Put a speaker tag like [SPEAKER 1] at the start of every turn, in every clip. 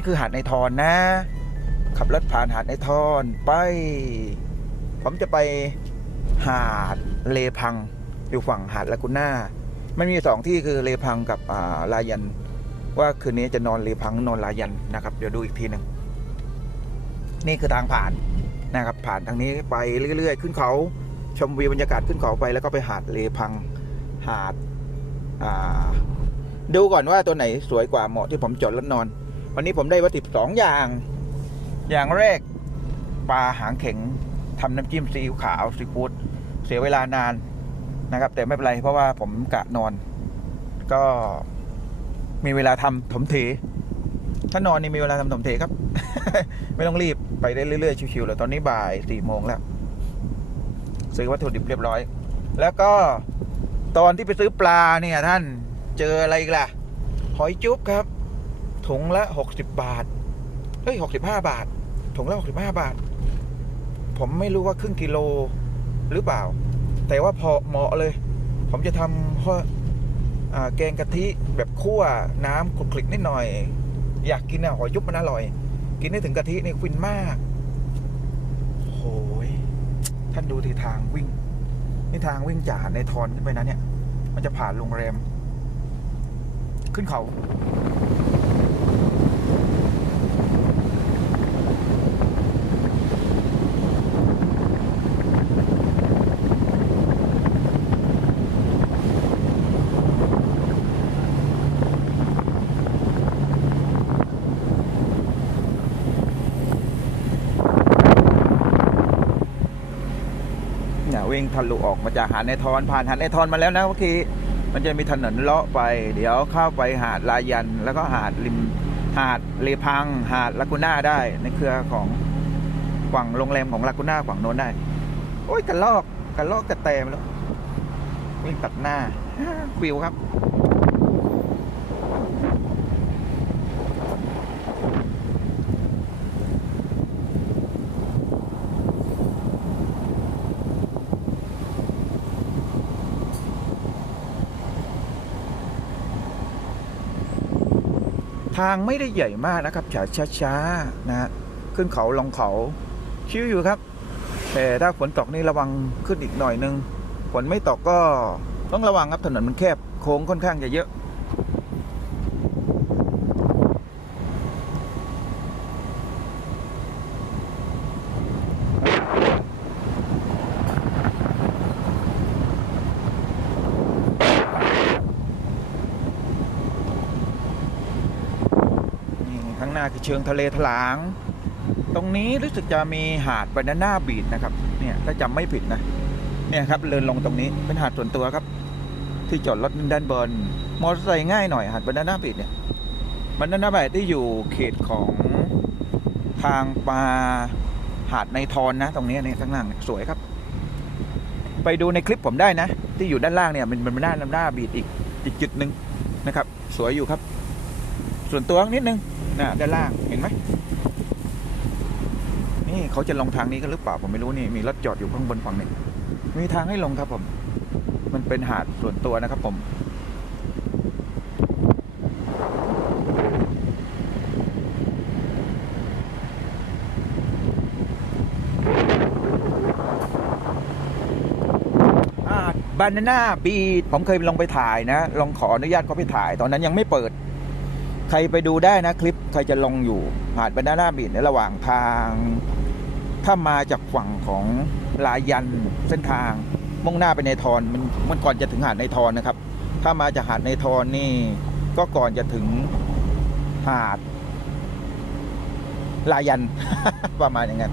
[SPEAKER 1] นี่คือหาดในทอนนะ ขับรถผ่านหาดในทอนไป ผมจะไปหาดเลพัง อยู่ฝั่งหาดลากูน่ามันมีสองที่คือเลพังกับาลายัน ว่าคืนนี้จะนอนเลพังนอนลายันนะครับ เดี๋ยวดูอีกทีหนึ่งนี่คือทางผ่านนะครับ ผ่านทางนี้ไปเรื่อยๆ ขึ้นเขาชมวิวบรรยากาศขึ้นเขาไปแล้วก็ไปหาดเลพังหาดาดูก่อนว่าตัวไหนสวยกว่าเหมาะที่ผมจอดรถนอน วันนี้ผมได้วัตถุดิบสองอย่าง อย่างแรกปลาหางเข็งทำน้ำจิ้มซีอิ๊วขาวซีฟู้ดเสียเวลานานนะครับ แต่ไม่เป็นไรเพราะว่าผมกะนอน ก็มีเวลาทำถมเถถ้านอนนี่มีเวลาทำถมเถครับ ไม่ต้องรีบไปได้เรื่อยๆชิวๆแล้วตอนนี้บ่ายสี่โมงแล้ว ซื้อวัตถุดิบเรียบร้อย แล้วก็ตอนที่ไปซื้อปลาเนี่ยท่านเจออะไรกล่ะ หอยจุ๊บครับ ถุงละหกสิบบาท เฮ้ยหกสิบห้าบาท ถุงละหกสิบห้าบาท ผมไม่รู้ว่าครึ่งกิโลหรือเปล่า แต่ว่าพอเหมาะเลย ผมจะทำข้อแกงกะทิแบบคั่วน้ำคลุกคลิกนิดหน่อย อยากกินอะหอยุบมันอร่อย กินได้ถึงกะทินี่ฟินมากโอ้ยท่านดูทีทางวิ่งนี่ทางวิ่งจากในทอนขึ้นไปนะเนี่ย มันจะผ่านโรงแรม ขึ้นเขา วิ่งทะลุออกมาจากหาดในทอนผ่านหาดในทอนมาแล้วนะเมื่อกี้มันจะมีถนนเลาะไป เดี๋ยวเข้าไปหาดลายัน แล้วก็หาดริมหาดเลพัง หาดลากูน่าได้ในเครือของฝั่งโรงแรมของลากูน่าฝั่งโน้นได้ โอ้ยกระลอกกระลอกกระแตมแล้ววิ่งตัดหน้าฟิวครับางไม่ได้ใหญ่มากนะครับช้าช้าๆนะฮะขึ้นเขาลงเขาชิวอยู่ครับ แต่ถ้าฝนตกนี่ระวังขึ้นอีกหน่อยนึงฝนไม่ตกก็ต้องระวังครับถนนมันแคบโค้งค่อนข้างจะเยอะ นี่ข้างหน้าคือ เชิงทะเลทลาง ตรงนี้รู้สึกจะมีหาดบานาน่าบีดนะครับ เนี่ยถ้าจำไม่ผิดนะ เนี่ยครับเดินลงตรงนี้เป็นหาดส่วนตัวครับ ที่จอดรถด้านบน มอเตอร์ไซค์ง่ายหน่อยหาดบานาน่าบีดเนี่ยบานาน่าบีดที่อยู่เขตของทางปลาหาดในทอนนะ ตรงนี้เนี่ยข้างล่างสวยครับ ไปดูในคลิปผมได้นะ ที่อยู่ด้านล่างเนี่ยมันเป็นบานาน่าบีดอีกอีกจุดหนึ่งนะครับ สวยอยู่ครับ ส่วนตัวนิดนึง นะด้านล่างเห็นไหมนี่เขาจะลงทางนี้กันหรือเปล่าผมไม่รู้นี่มีรถจอดอยู่ข้างบนฝั่งนี้มีทางให้ลงครับผม มันเป็นหาดส่วนตัวนะครับผมบานาน่าบีดผมเคยลงไปถ่ายนะ ลองขออนุญาตเขาไปถ่าย ตอนนั้นยังไม่เปิด ใครไปดูได้นะคลิปใครจะลงอยู่หาดบรรณาบีดในระหว่างทาง ถ้ามาจากฝั่งของลายันเส้นทาง มุ่งหน้าไปในทอนมันมันก่อนจะถึงหาดในทอนนะครับ ถ้ามาจากหาดในทอนนี่ ก็ก่อนจะถึงหาดลายันประมาณอย่างนั้น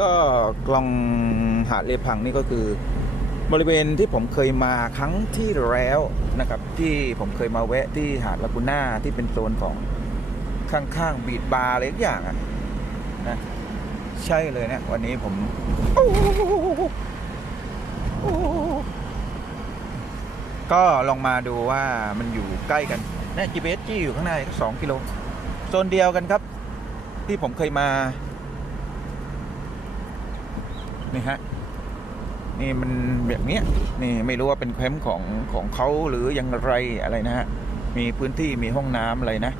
[SPEAKER 1] ก็กลองหาดเลพังนี่ก็คือบริเวณที่ผมเคยมาครั้งที่แล้วนะครับ ที่ผมเคยมาแวะที่หาดลากูน่าที่เป็นโซนของข้างๆ บีดบาร์อะไรทุกอย่างอะนะใช่เลยนะวันนี้ผมก็ลองมาดูว่ามันอยู่ใกล้กันนะ GPS จี้อยู่ข้างในสองกิโลโซนเดียวกันครับ ที่ผมเคยมา นี่ฮะนี่มันแบบเนี้ยนี่ไม่รู้ว่าเป็นแคมป์ของของเขาหรือยังไรอะไรนะฮะมีพื้นที่มีห้องน้ำอะไรนะ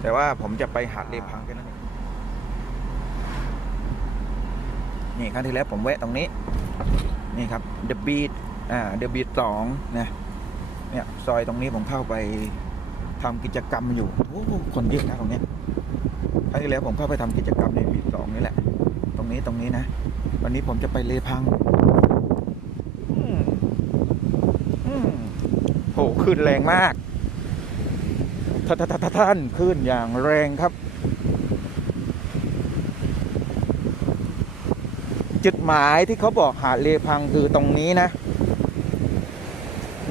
[SPEAKER 1] แต่ว่าผมจะไปหาดเลพังแค่นั้นเองนี่ครั้งที่แล้วผมแวะตรงนี้ นี่ครับ The Beat อ่า The Beat สองนะเนี่ยซอยตรงนี้ผมเข้าไปทำกิจกรรมอยู่โอ้โหคนเยอะนะตรงนี้ครั้งที่แล้วผมเข้าไปทำกิจกรรมในบีสองนี่แหละ ตรงนี้ตรงนี้นะ วันนี้ผมจะไปเลพังอืมอืมโหขึ้นแรงมากท่านท่านท่านท่านขึ้นอย่างแรงครับ จุดหมายที่เขาบอกหาดเลพังคือตรงนี้นะ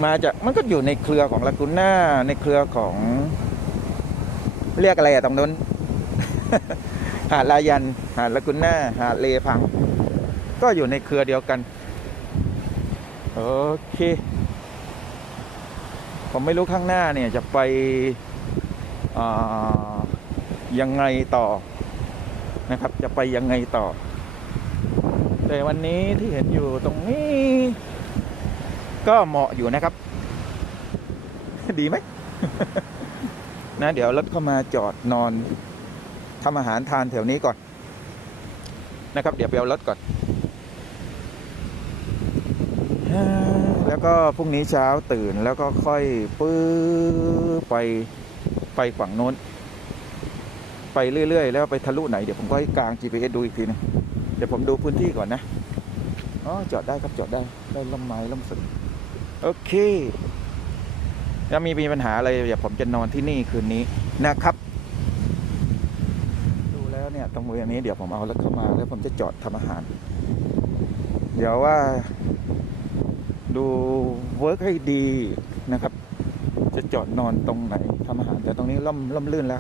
[SPEAKER 1] มาจากมันก็อยู่ในเครือของลากูน่าในเครือของ เรียกอะไรอะตรงนู้น หาดลายัน หาดลากูน่าหาดเลพัง ก็อยู่ในเครือเดียวกัน โอเค ผมไม่รู้ข้างหน้าเนี่ยจะไปยังไงต่อนะครับ จะไปยังไงต่อ แต่วันนี้ที่เห็นอยู่ตรงนี้ ก็เหมาะอยู่นะครับ ดีไหมนะเดี๋ยวรถเข้ามาจอดนอนทำอาหารทานแถวนี้ก่อนนะครับ เดี๋ยวไปเอารถก่อน แล้วก็พรุ่งนี้เช้าตื่นแล้วก็ค่อยปื้อไปไปฝั่งโน้น ไปเรื่อย ๆ แล้วไปทะลุไหนเดี๋ยวผมก็ให้กลาง GPS ดูอีกทีนึงเดี๋ยวผมดูพื้นที่ก่อนนะอ๋อจอดได้ครับจอดได้ได้ล่มไม้ล่มสุดโอเคถ้ามีมีปัญหาอะไรเดี๋ยวผมจะนอนที่นี่คืนนี้นะครับ ดูแล้วเนี่ยตรงเวณนี้เดี๋ยวผมเอารถเข้ามาแล้วผมจะจอดทำอาหาร เดี๋ยวว่า ดูเวิร์กให้ดีนะครับ จะจอดนอนตรงไหนทำอาหารแต่ตรงนี้ล่มล่มลื่นแล้ว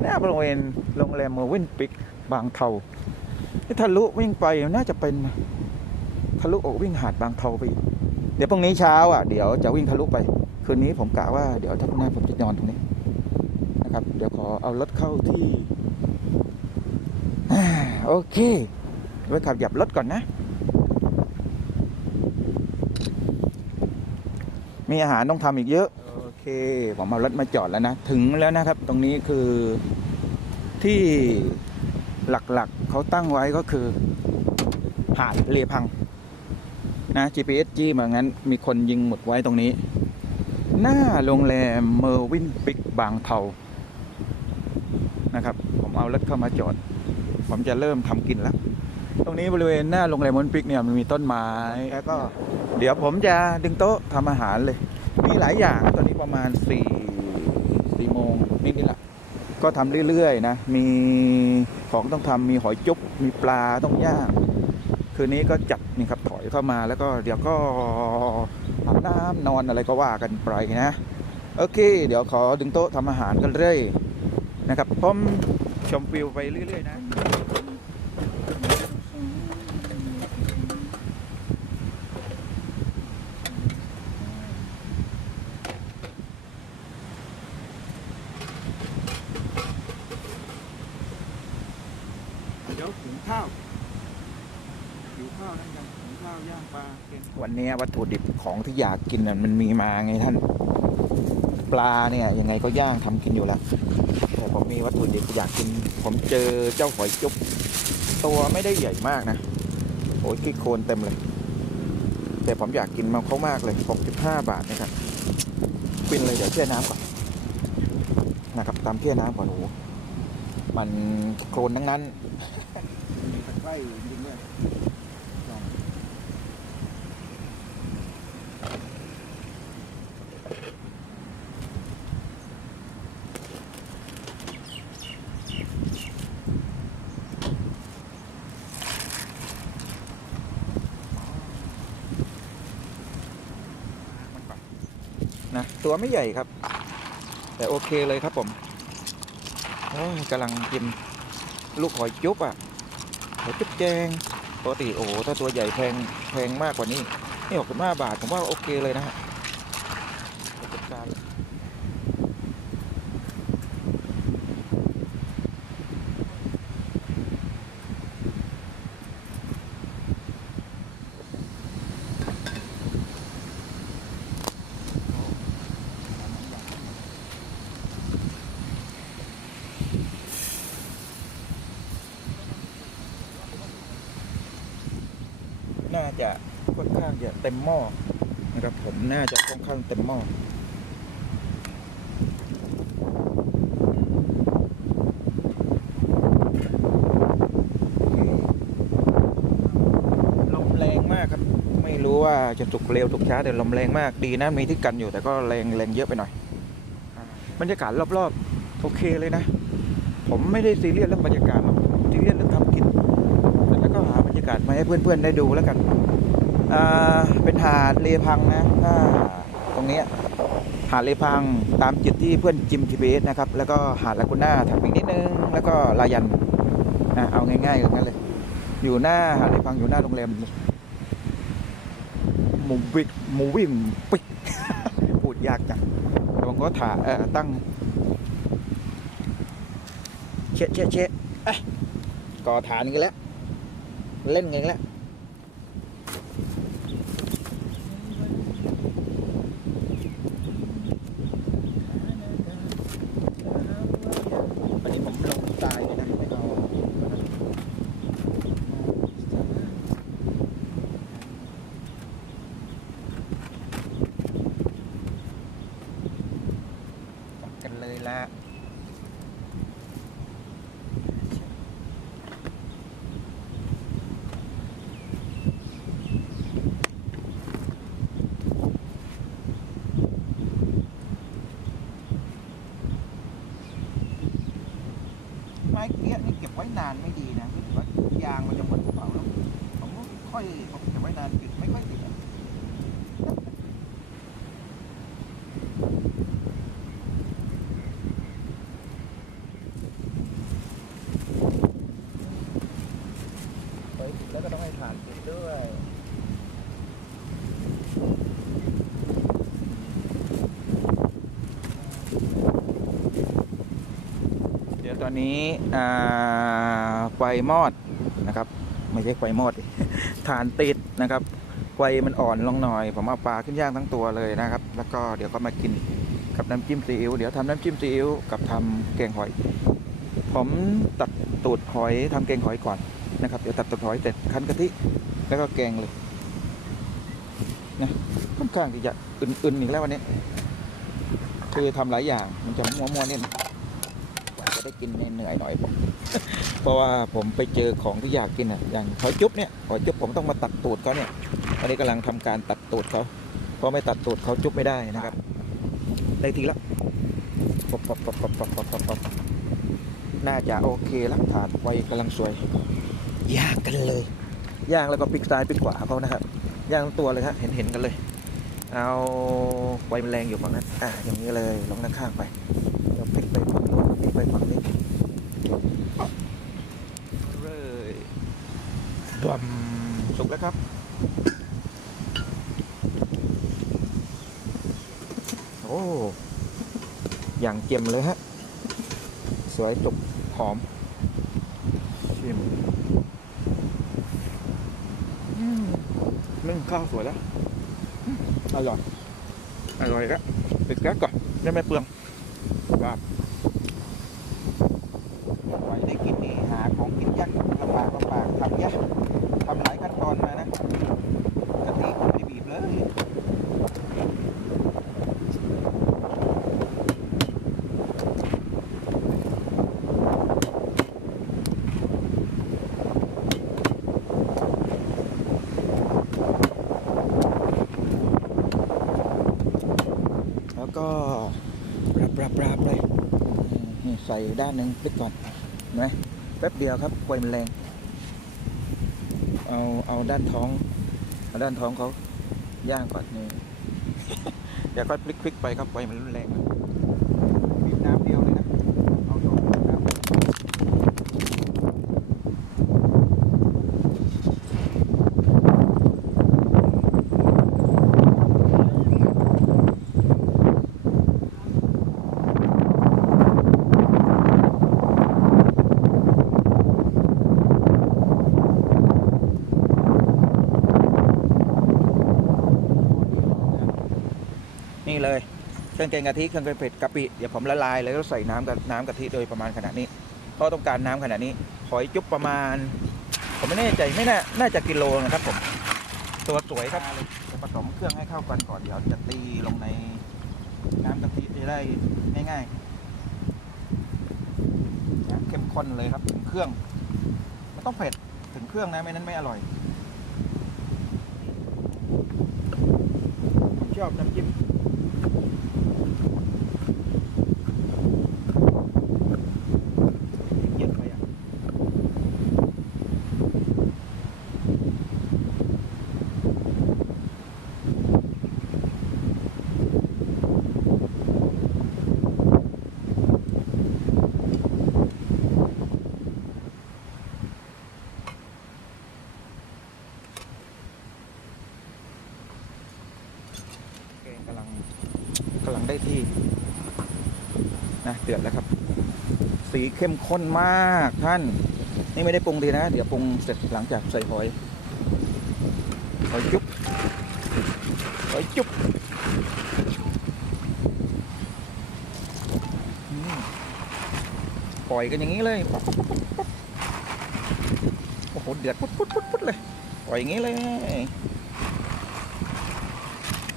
[SPEAKER 1] หน้าบริเวณโรงแรมเมอร์วินปิกบางเทาที่ทะลุวิ่งไปน่าจะเป็นทะลุออกวิ่งหาดบางเทาไป เดี๋ยวพรุ่งนี้เช้าอะเดี๋ยวจะวิ่งทะลุไป คืนนี้ผมกะว่าเดี๋ยวถ้าพรุ่งนี้ผมจะนอนตรงนี้นะครับ เดี๋ยวขอเอารถเข้าที่โอเคไว้ขับหยับรถก่อนนะ มีอาหารต้องทำอีกเยอะ โอเค ผมเอารถมาจอดแล้วนะ ถึงแล้วนะครับ ตรงนี้คือที่หลักๆเขาตั้งไว้ก็คือ หาดเลพัง นะ GPS จี้มางั้น มีคนยิงหมดไว้ตรงนี้ หน้าโรงแรมเมอร์วินปิกบางเทานะครับ ผมเอารถเข้ามาจอด ผมจะเริ่มทำกินแล้วตรงนี้บริเวณหน้าโรงแรมเมอร์วินปิกเนี่ยมันมีต้นไม้แล้วก็ เดี๋ยวผมจะดึงโต๊ะทำอาหารเลย มีหลายอย่างตอนนี้ประมาณสี่สี่โมงนิดนี่แหละก็ทำเรื่อย ๆ นะ มีของต้องทำมีหอยจุ๊บมีปลาต้องย่างคืนนี้ก็จัดนี่ครับถอยเข้ามาแล้วก็เดี๋ยวก็อาบน้ำนอนอะไรก็ว่ากันไปนะ โอเค เดี๋ยวขอดึงโต๊ะทำอาหารกันเรื่อยนะครับผมชมวิวไปเรื่อย ๆ นะ เดี๋ยวหุงข้าวหิว ข้าวนั่นยังหุงข้าวย่างปลาวันนี้วัตถุดิบของที่อยากกินน่ะมันมีมาไงท่าน ปลาเนี่ยยังไงก็ย่างทำกินอยู่แล้วแต่ผมมีวัตถุดิบอยากกิน ผมเจอเจ้าหอยจุ๊บตัวไม่ได้ใหญ่มากนะโอ้ยกี้โคลนเต็มเลย แต่ผมอยากกินมันเขามากเลย65บาทนะครับกินเลยเดี๋ยวเชื่อน้ำก่อนนะครับตามเชื่อน้ำก่อนโอ้โหมันโคลนทั้งนั้น มีตะไคร้จริงๆด้วย นะตัวไม่ใหญ่ครับ แต่โอเคเลยครับผมกำลังกินลูกหอยจุ๊บอะหอยจุ๊บแจงปกติโอ้ถ้าตัวใหญ่แพงแพงมากกว่านี้นี่หกสิบห้าบาทผมว่าโอเคเลยนะฮะการลยน่าจะค่อนข้างจะเต็ม หม้อนะครับผมน่าจะค่อนข้างเต็มหม้อลมแรงมากครับ ไม่รู้ว่าจะสุกเร็วสุกช้าแต่ลมแรงมากดีนะมีที่กันอยู่แต่ก็แรงแรงเยอะไปหน่อยบรรยากาศรอบๆโอเคเลยนะ ผมไม่ได้ซีเรียสเรื่องบรรยากาศหรอกซีเรียสเรื่องทำกินแล้วก็หาบรรยากาศมาให้เพื่อนๆได้ดูแล้วกัน เป็นหาดเลพังนะถ้าตรงนี้หาดเลพังตามจุดที่เพื่อนจิมทีเบสนะครับ แล้วก็หาดลากูน่าถักอีกนิดนึง แล้วก็ลายันนะเอาง่ายๆอย่างนั้นเลย อยู่หน้าหาดเลพังอยู่หน้าโรงแรมมูวิกมูวิ่งปิกพูดยากจังระวังก็ถ่าตั้งเชะเชะเชะเอ้ยก่อฐานกันแล้ว เล่นกันแล้ว อันนี้ผมลงตายเลยนะ ไม่เอาจับกันเลยละ ไม้เกี้ยนี่เก็บไว้นานไม่ดีนะรู้สึกว่ายางมันจะหมดกระเป๋าแล้วผมก็ค่อยผมเก็บไว้นานติดไม่ค่อยติดอะไปติดแล้วก็ต้องให้ผ่านติดด้วย เดี๋ยว ตอนนี้ไฟมอดนะครับ ไม่ใช่ไฟมอดฐานติดนะครับไฟมันอ่อนลงหน่อย ผมเอาปลาขึ้นย่างทั้งตัวเลยนะครับ แล้วก็เดี๋ยวก็มากินกับน้ำจิ้มซีอิ๊วเดี๋ยวทำน้ำจิ้มซีอิ๊วกับทำแกงหอย ผมตัดตูดหอยทำแกงหอยก่อนนะครับเดี๋ยวตัดตูดหอยเสร็จคั้นกะทิแล้วก็แกงเลยนะค่อนข้างที่จะอื่นๆอีกแล้ววันนี้ คือทำหลายอย่างมันจะมัวๆเนี่ย ได้กินเหนื่อยหน่อยเพราะว่าผมไปเจอของที่อยากกินอะอย่างหอยจุ๊บเนี่ยหอยจุ๊บผมต้องมาตัดตูดเขาเนี่ยตอนนี้กำลังทำการตัดตูดเขาเพราะไม่ตัดตูดเขาจุ๊บไม่ได้นะครับได้ทีละน่าจะโอเคลักฐานไว้กำลังสวยย่างกันเลยย่างแล้วก็ปิกซ้ายปิกขวาเขานะครับย่างตัวเลยครับเห็นเห็นกันเลยเอาไฟแรงอยู่ฝั่งนั้น อะอย่างนี้เลย ลงนั่งข้างไปเราพลิกไปฝั่งโน้นพลิกไปฝั่ง จียมเลยฮะ สวยจุกหอม ชิมอืมนึ่งข้าวสวยแล้วอืมอร่อยอร่อยแล้วปิดแก๊สก่อนได้ไม่เปลืองครับไว้ได้กินนี่หาของกินยากลำบากลำบากทำยากทำหลายขั้นตอนมานะกะทิผมไม่ได้บีบเลยแล้วก็รับรับรับเลย นี่ใส่ด้านหนึ่งพลิกก่อนเห็นไหมแป๊บเดียวครับควยมันแรงเอาเอาด้านท้องเอาด้านท้องเขาย่างก่อนนี่เดี๋ยวก็พลิกพลิกไปครับควยมันรุนแรงบีบน้ำเดียวเลยนะ เอาหยอดน้ำ นี่เลยเค รื่องแกงกะทิเครื่องแกงเผ็ดกะปิเดี๋ยวผมละลายแล้วก็ใส่น้ำกับน้ำกะทิโดยประมาณขนาดนี้เพราะต้องการน้ำขนาดนี้หอยจุ๊บประมาณ ผมไม่แน่ใจไม่น่าน่าจะกิโลนะครับผมตัวสวยครับจะผสมเครื่องให้เข้ากันก่อนเดี๋ยวจะตีลงในน้ำกะทิจะได้ง่ายๆเข้มข้นเลยครับถึงเครื่องมันต้องเผ็ดถึงเครื่องนะไม่นั้นไม่อร่อยชอบน้ำจิ้ม เยอะไปอะแกงกำลังกำลังได้ที่ นะเดือดแล้วครับ สี เข้มข้นมากท่าน นี่ไม่ได้ปรุงดีนะ เดี๋ยวปรุงเสร็จหลังจากใส่หอยหอยจุ๊บหอยจุ๊บปล่อยกันอย่างนี้เลยโอ้โหเดือดปุ๊ดปุ๊ดปุ๊ดปุ๊ดเลยปล่อยอย่างนี้เลย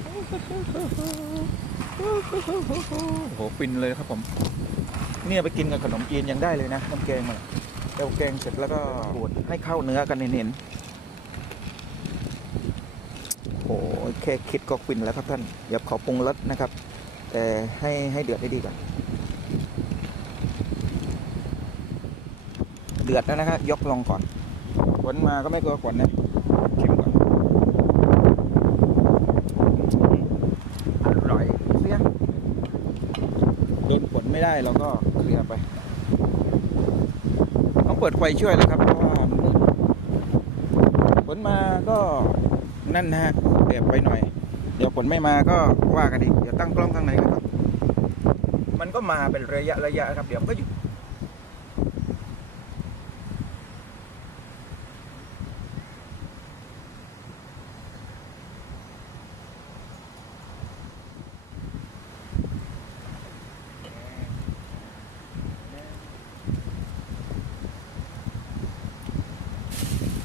[SPEAKER 1] โอ้โหฟินเลยครับผม เนี่ยไปกินกับขนมจีนยังได้เลยนะน้ำแกงมันเอวแกงเสร็จแล้วก็ขูดให้เข้าเนื้อกันเห็นๆโอ้ยแค่คิดก็ฟินแล้วครับท่านเดี๋ยวขอปรุงรสนะครับ แต่ให้ให้เดือดให้ดีก่อนเดือดแล้วนะครับยกลงก่อนฝนมาก็ไม่กลัวฝนนะชิมก่อนอร่อยเสียโดนฝนไม่ได้เราก็ เรือไป ต้องเปิดไฟช่วยแล้วครับเพราะว่ามืดฝนมาก็นั่นนะฮะเดี๋ยวไปหน่อย เดี๋ยวฝนไม่มาก็ว่ากันอีกเดี๋ยวตั้งกล้องข้างในกันครับ มันก็มาเป็นระยะระยะครับ เดี๋ยวก็หยุด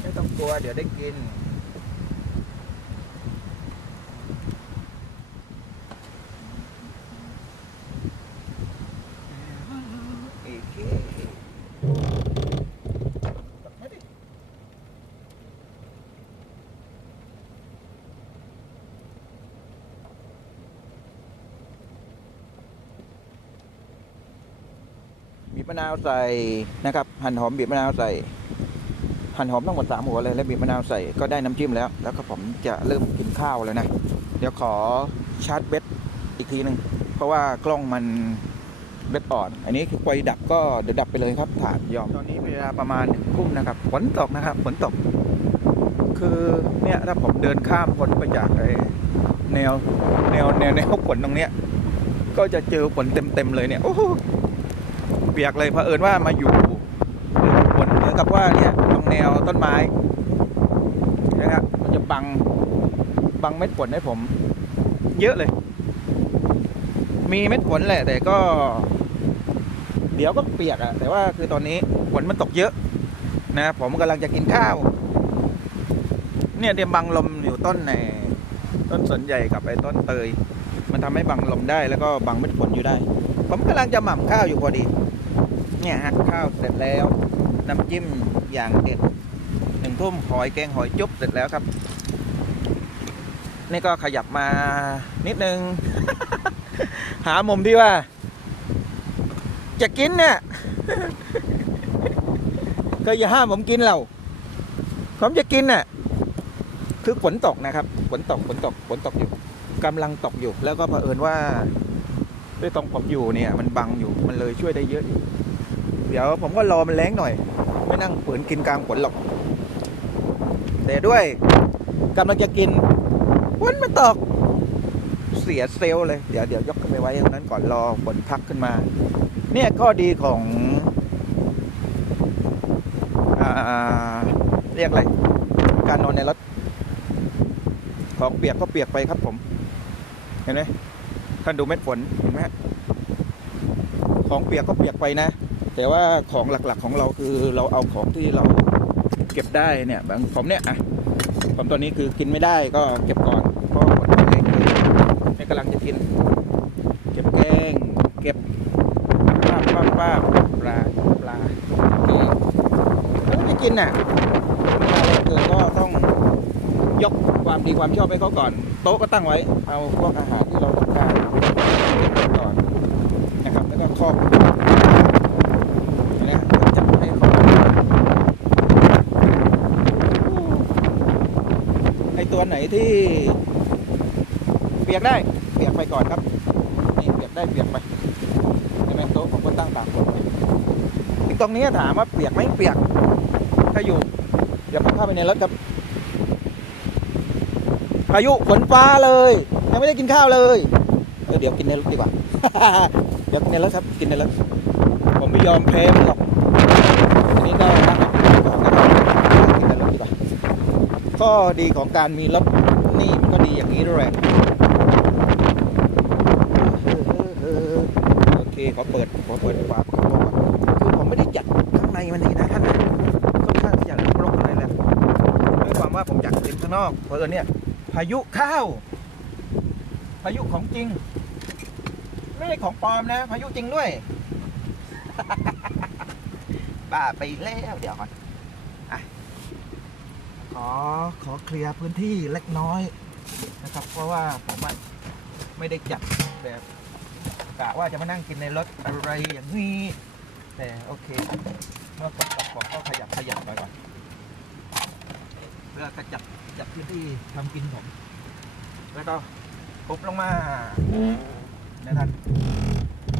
[SPEAKER 1] ไม่ต้องกลัว เดี๋ยวได้กินโอเคตัดมาดิบีบมะนาวใส่นะครับ หั่นหอมบีบมะนาวใส่ หั่นหอมทั้งหมดสามหัวเลยแล้วบีบมะนาวใส่ก็ได้น้ำจิ้มแล้ว แล้วก็ผมจะเริ่มกินข้าวแล้วนะ เดี๋ยวขอชาร์จเบ็ดอีกทีหนึ่งเพราะว่ากล้องมันเบ็ดอ่อน อันนี้คือไฟดับก็เดี๋ยวดับไปเลยครับถานยอมตอนนี้เวลาประมาณหนึ่งทุ่มนะครับฝนตกนะครับฝนตก คือเนี่ยถ้าผมเดินข้ามพ้นไปจากไอ้แนวแนวแนวแนวฝนตรงเนี้ยก็จะเจอฝนเต็มๆเลยเนี่ยโอ้โหเปียกเลยเผอิญว่ามาอยู่ฝนเหมือนกับว่าเนี่ย แนวต้นไม้นะครับมันจะบังบังเม็ดฝนให้ผม เยอะเลย มีเม็ดฝนแหละ แต่ก็ เดี๋ยวก็เปียกอะแต่ว่าคือตอนนี้ฝนมันตกเยอะ นะผมกำลังจะกินข้าว เนี่ยเดี๋ยวบังลมอยู่ต้นในต้นสนใหญ่กับไอ้ต้นเตย มันทำให้บังลมได้แล้วก็บังเม็ดฝนอยู่ได้ ผมกำลังจะหม่ำข้าวอยู่พอดี เนี่ยฮะข้าวเสร็จแล้วน้ำจิ้ม อย่างเด็ดหนึ่งทุ่มหอยแกงหอยจุ๊บเสร็จแล้วครับ นี่ก็ขยับมานิดนึง หามุมที่ว่า จะกินเนี่ยก็อย่าห้ามผมกินเราผมจะกินน่ะคือฝนตกนะครับฝนตกฝนตกฝนตกอยู่กำลังตกอยู่ แล้วก็เผอิญว่าด้วยตรงผมอยู่เนี่ย มันบังอยู่มันเลยช่วยได้เยอะเดี๋ยวผมก็รอมันแรงหน่อย ไม่นั่งฝืนกินกลางฝนหรอก แต่ด้วยกำลังจะกินฝนมันตก เสียเซลเลย เดี๋ยวเดี๋ยวยกขึ้นไปไว้ตรงนั้นก่อนรอฝนพักขึ้นมา เนี่ยข้อดีของอเรียกอะไร การนอนในรถ ของเปียกก็เปียกไปครับผม เห็นไหมท่านดูเม็ดฝนเห็นไหมของเปียกก็เปียกไปนะ แต่ว่าของหลักๆของเราคือเราเอาของที่เราเก็บได้เนี่ยบางผมเนี่ยอะผมตัวนี้คือกินไม่ได้ก็เก็บก่อนเพราะฝนมันแรงเลยนี่กำลังจะกิน เก็บแกงเก็บป้าป้าป้าปลาปลาเคแล้วก็จะกินน่ะมันมาแรงเกินก็ต้องยกความดีความชอบให้เขาก่อน โต๊ะก็ตั้งไว้เอาพวกอาหารที่เราต้องการเก็บไว้ก่อนนะครับแล้วก็ครอบนะจับให้เขาไอตัวไหน ที่เปียกได้เปียกไปก่อนครับนี่เปียกได้เปียกไปใช่ไหมโต๊ะผมก็ตั้งตากฝนไว้ถึงตรงนี้ถามว่าเปียกไหมเปียกถ้าอยู่เดี๋ยวผมเข้าไปในรถครับพายุฝนฟ้าเลย ยังไม่ได้กินข้าวเลยเออเดี๋ยวกินในรถดีกว่า เดี๋ยวกินในรถครับกินในรถผมไม่ยอมแพ้หรอกทีนี้ก็นั่งะครับกินในรถดีกว่า ข้อดีของการมีรถนี่มันก็ดีอย่างนี้ด้วยโอเคขอเปิดขอเปิดฝาประตูก่อนคือผมไม่ได้จัดข้างในมันนี่นะท่านนค่อนข้างที่จะรกๆเลยแหละด้วยความว่าผมอยากเล่นข้างนอกเพราะเออเนี่ยพายุเข้าพายุของจริง ไม่ใช่ของปลอมนะ พายุจริงด้วย บ้าไปแล้วเดี๋ยวก่อนอะขอขอ เคลียร์พื้นที่เล็กน้อยนะครับ เพราะว่าผมไม่ได้จัดแบบกะว่าจะมานั่งกินในรถอะไรอย่างนี้ แต่โอเคเมื่อฝนตกผมก็ขยับขยับไปก่อนเพื่อกระจัดจัดพื้นที่ทำกินผมแล้วก็ปุ๊บลงมานะท่าน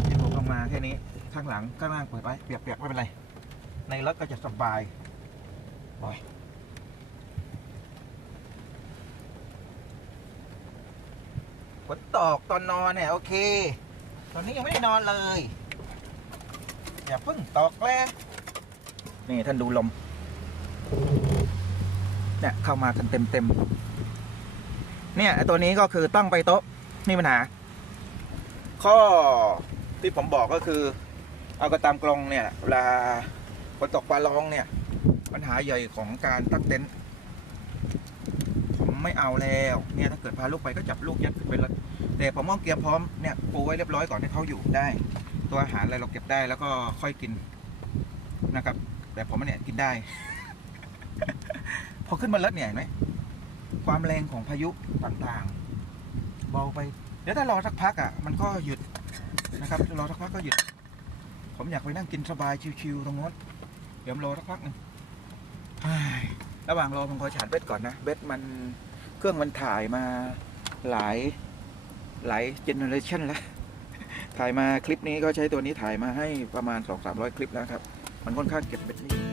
[SPEAKER 1] ที่ผมลงมาแค่นี้ข้างหลังข้างล่างเปิดไว้เปียกๆไม่เป็นไร ในรถก็จะสบายบอย ฝนตกตอนนอนเนี่ยโอเค ตอนนี้ยังไม่ได้นอนเลย อย่าเพิ่งตอกแรงนี่ท่านดูลม เนี่ยเข้ามากันเต็มเต็มเนี่ยตัวนี้ก็คือตั้งไปโต๊ะนี่ปัญหา ข้อที่ผมบอกก็คือ เอากระตามกลองเนี่ยเวลาฝนตกปลาลองเนี่ย ปัญหาใหญ่ของการตั้งเต็นท์ ไม่เอาแล้วเนี่ยถ้าเกิดพาลูกไปก็จับลูกยัดขึ้นไปแล้แต่ผมเอาเกียร์พร้อมเนี่ยปูไว้เรียบร้อยก่อนให้เขาอยู่ได้ ตัวอาหารอะไรเราเก็บได้แล้วก็ค่อยกินนะครับ แต่ผมเนี่ยกินได้ พอขึ้นมาแล้วเนี่ยเห็นไหมความแรงของพายุต่างๆ เบาไป เดี๋ยวถ้ารอสักพักอะ มันก็หยุดนะครับรอสักพักก็หยุด ผมอยากไปนั่งกินสบายชิวๆตรงโน้นเดี๋ยวรอสักพักหนึ่งระหว่างรอผมขอฉาดเบ็ดก่อนนะ เบ็ดมัน เครื่องมันถ่ายมาหลายหลายเจเนอเรชันแล้ว ถ่ายมาคลิปนี้ก็ใช้ตัวนี้ถ่ายมาให้ประมาณ 2-300 คลิปแล้วครับ มันค่อนข้างเก็บเบ็ดนี่